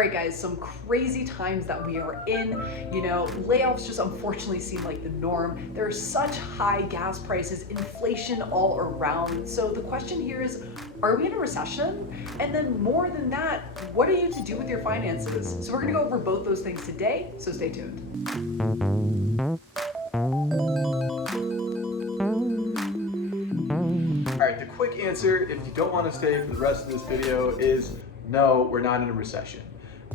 All right, guys, some crazy times that we are in. You know, layoffs just unfortunately seem like the norm. There are such high gas prices, inflation all around. So the question here is, are we in a recession? And then more than that, what are you to do with your finances? So we're gonna go over both those things today, so stay tuned. All right, the quick answer, if you don't want to stay for the rest of this video, is no, we're not in a recession.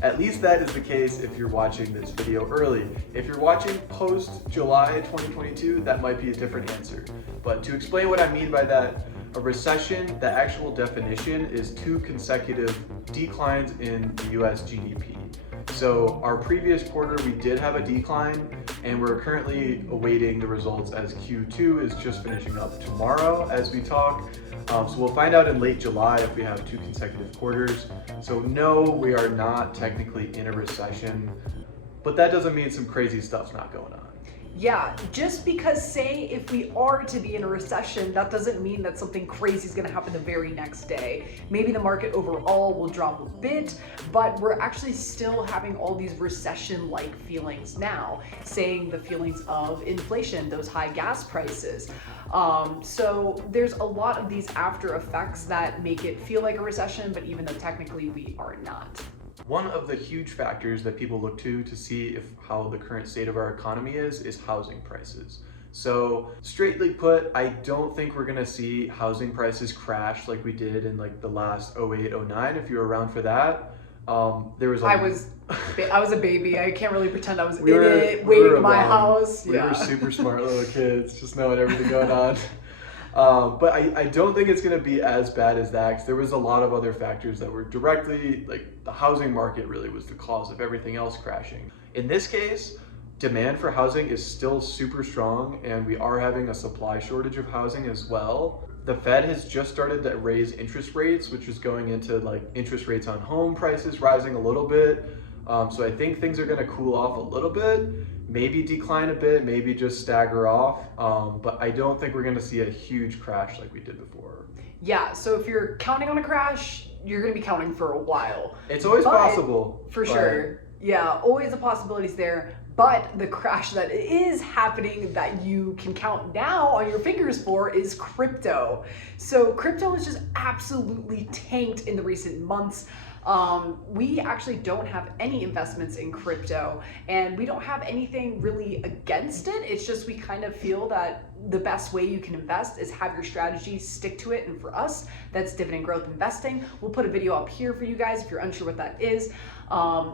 At least that is the case if you're watching this video early. If you're watching post-July 2022, that might be a different answer. But to explain what I mean by that, a recession, the actual definition is 2 consecutive declines in the US GDP. So our previous quarter, we did have a decline, and we're currently awaiting the results as Q2 is just finishing up tomorrow as we talk. So we'll find out in late July if we have 2 consecutive quarters. So no, we are not technically in a recession, but that doesn't mean some crazy stuff's not going on. Yeah, just because say if we are to be in a recession, that doesn't mean that something crazy is going to happen the very next day. Maybe the market overall will drop a bit, but we're actually still having all these recession-like feelings now, saying the feelings of inflation, those high gas prices. So there's a lot of these after effects that make it feel like a recession, but even though technically we are not. One of the huge factors that people look to see how the current state of our economy is housing prices. So straightly put, I don't think we're gonna see housing prices crash like we did in like the last 08, 09, if you were around for that. There was I was a baby. I can't really pretend I was waiting in my house. We were super smart little kids, just knowing everything going on. But I don't think it's going to be as bad as that, because there was a lot of other factors that were directly, like the housing market really was the cause of everything else crashing. In this case, demand for housing is still super strong, and we are having a supply shortage of housing as well. The Fed has just started to raise interest rates, which is going into like interest rates on home prices rising a little bit. So I think things are going to cool off a little bit, maybe decline a bit, maybe just stagger off. But I don't think we're going to see a huge crash like we did before. Yeah, so if you're counting on a crash, you're going to be counting for a while. It's always possible. For sure. Yeah, always the possibilities there. But the crash that is happening that you can count now on your fingers for is crypto. So crypto has just absolutely tanked in the recent months. We actually don't have any investments in crypto, and we don't have anything really against it. It's just we kind of feel that the best way you can invest is have your strategy, stick to it, and for us, that's dividend growth investing. We'll put a video up here for you guys if you're unsure what that is.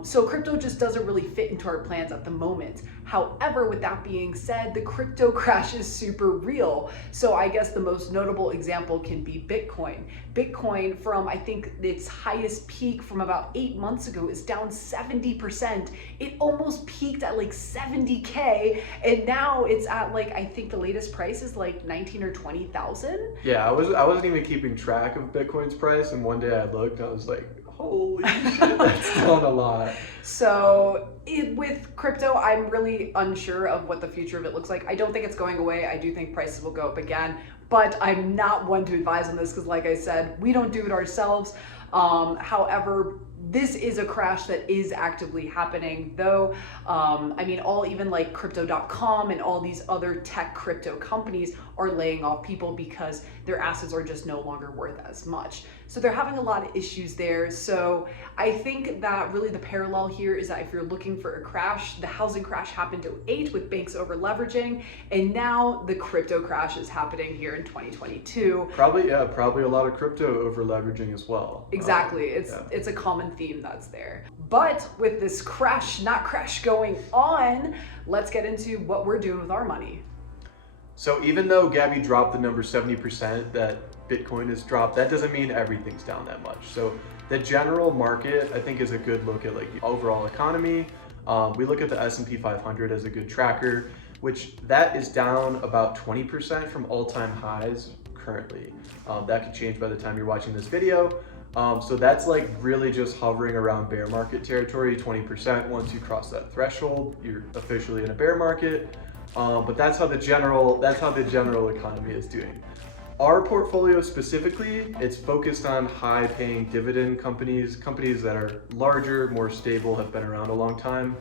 So crypto just doesn't really fit into our plans at the moment. However, with that being said, the crypto crash is super real. So I guess the most notable example can be Bitcoin. Bitcoin from, I think its highest peak from about 8 months ago is down 70%. It almost peaked at like 70K, and now it's at like, I think the latest price is like 19 or 20,000. Yeah, I wasn't even keeping track of Bitcoin's price, and one day I looked, I was like, holy shit, that's down a lot. So with crypto, I'm really unsure of what the future of it looks like. I don't think it's going away. I do think prices will go up again, but I'm not one to advise on this because, like I said, we don't do it ourselves. However, this is a crash that is actively happening, though. I mean, even like crypto.com and all these other tech crypto companies are laying off people because their assets are just no longer worth as much. So they're having a lot of issues there. So I think that really the parallel here is that if you're looking for a crash, the housing crash happened in 2008 with banks over leveraging, and now the crypto crash is happening here in 2022. Probably a lot of crypto over leveraging as well. Exactly. It's a common theme that's there. But with this crash, not crash going on, let's get into what we're doing with our money. So even though Gabby dropped the number 70% that Bitcoin has dropped, that doesn't mean everything's down that much. So the general market, I think, is a good look at like the overall economy. We look at the S&P 500 as a good tracker, which that is down about 20% from all-time highs currently. That could change by the time you're watching this video. So that's like really just hovering around bear market territory, 20%. Once you cross that threshold, you're officially in a bear market. But that's how the general economy is doing. Our portfolio specifically, it's focused on high paying dividend companies that are larger, more stable, have been around a long time.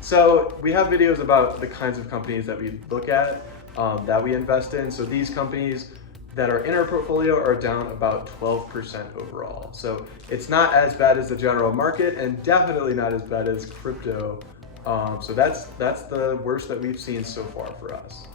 So we have videos about the kinds of companies that we look at, that we invest in. So these companies that are in our portfolio are down about 12% overall. So it's not as bad as the general market and definitely not as bad as crypto. So that's the worst that we've seen so far for us.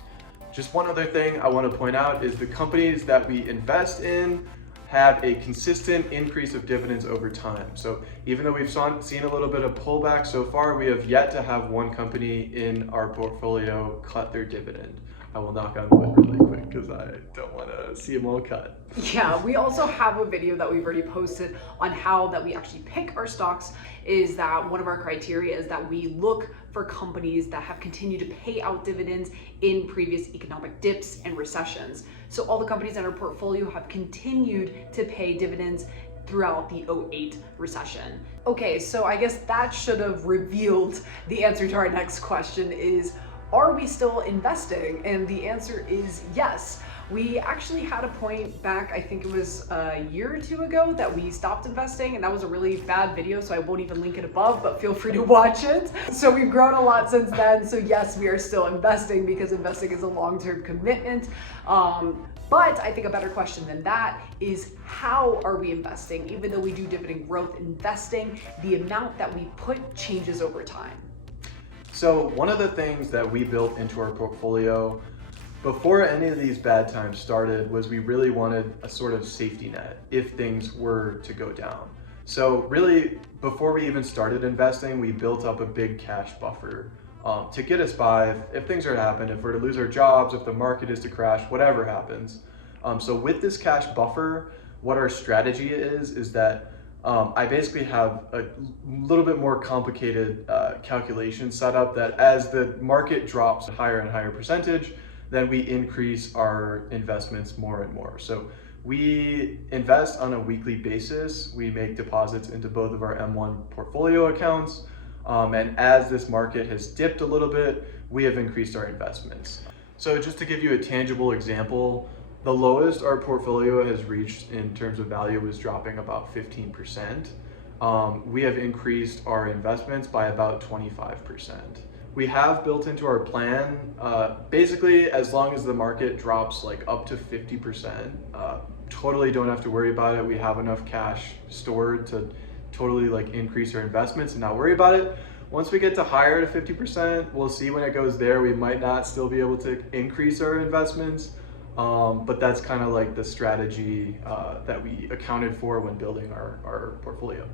Just one other thing I want to point out is the companies that we invest in have a consistent increase of dividends over time. So even though we've seen a little bit of pullback so far, we have yet to have one company in our portfolio cut their dividend. I will knock on wood really quick because I don't want to see them all cut. Yeah, we also have a video that we've already posted on how that we actually pick our stocks. Is that one of our criteria is that we look for companies that have continued to pay out dividends in previous economic dips and recessions. So all the companies in our portfolio have continued to pay dividends throughout the 2008 recession. Okay, so I guess that should have revealed the answer to our next question is, are we still investing? And the answer is yes. We actually had a point back, I think it was a year or two ago, that we stopped investing, and that was a really bad video, so I won't even link it above, but feel free to watch it. So we've grown a lot since then, so yes, we are still investing because investing is a long-term commitment. But I think a better question than that is, how are we investing? Even though we do dividend growth investing, the amount that we put changes over time. So one of the things that we built into our portfolio before any of these bad times started was we really wanted a sort of safety net if things were to go down. So really, before we even started investing, we built up a big cash buffer to get us by if things are to happen, if we're to lose our jobs, if the market is to crash, whatever happens. So with this cash buffer, what our strategy is that I basically have a little bit more complicated calculation set up that as the market drops a higher and higher percentage, then we increase our investments more and more. So we invest on a weekly basis. We make deposits into both of our M1 portfolio accounts. And as this market has dipped a little bit, we have increased our investments. So just to give you a tangible example, the lowest our portfolio has reached in terms of value was dropping about 15%. We have increased our investments by about 25%. We have built into our plan, basically as long as the market drops like up to 50%, totally don't have to worry about it. We have enough cash stored to totally like increase our investments and not worry about it. Once we get to higher to 50%, we'll see when it goes there. We might not still be able to increase our investments, but that's kind of like the strategy that we accounted for when building our portfolio.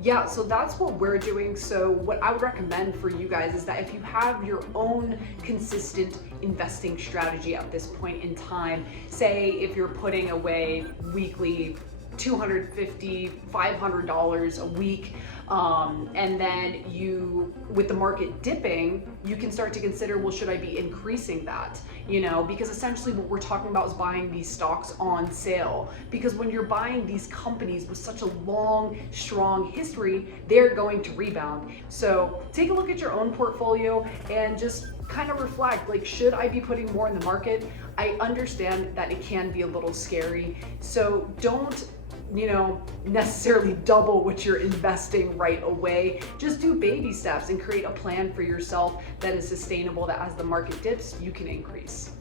Yeah, so that's what we're doing. So what I would recommend for you guys is that if you have your own consistent investing strategy at this point in time, say if you're putting away weekly $250, $500 a week, and then you, with the market dipping, you can start to consider, well, should I be increasing that? You know, because essentially what we're talking about is buying these stocks on sale. Because when you're buying these companies with such a long, strong history, they're going to rebound. So take a look at your own portfolio and just kind of reflect, like, should I be putting more in the market? I understand that it can be a little scary. So don't, necessarily double what you're investing right away. Just do baby steps and create a plan for yourself that is sustainable, that as the market dips, you can increase.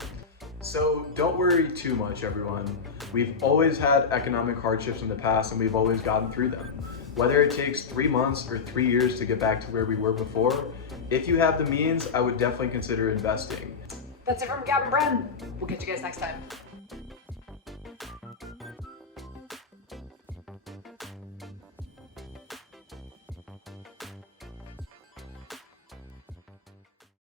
So don't worry too much, everyone. We've always had economic hardships in the past and we've always gotten through them. Whether it takes 3 months or 3 years to get back to where we were before, if you have the means, I would definitely consider investing. That's it from Gaby and Brendan. We'll catch you guys next time.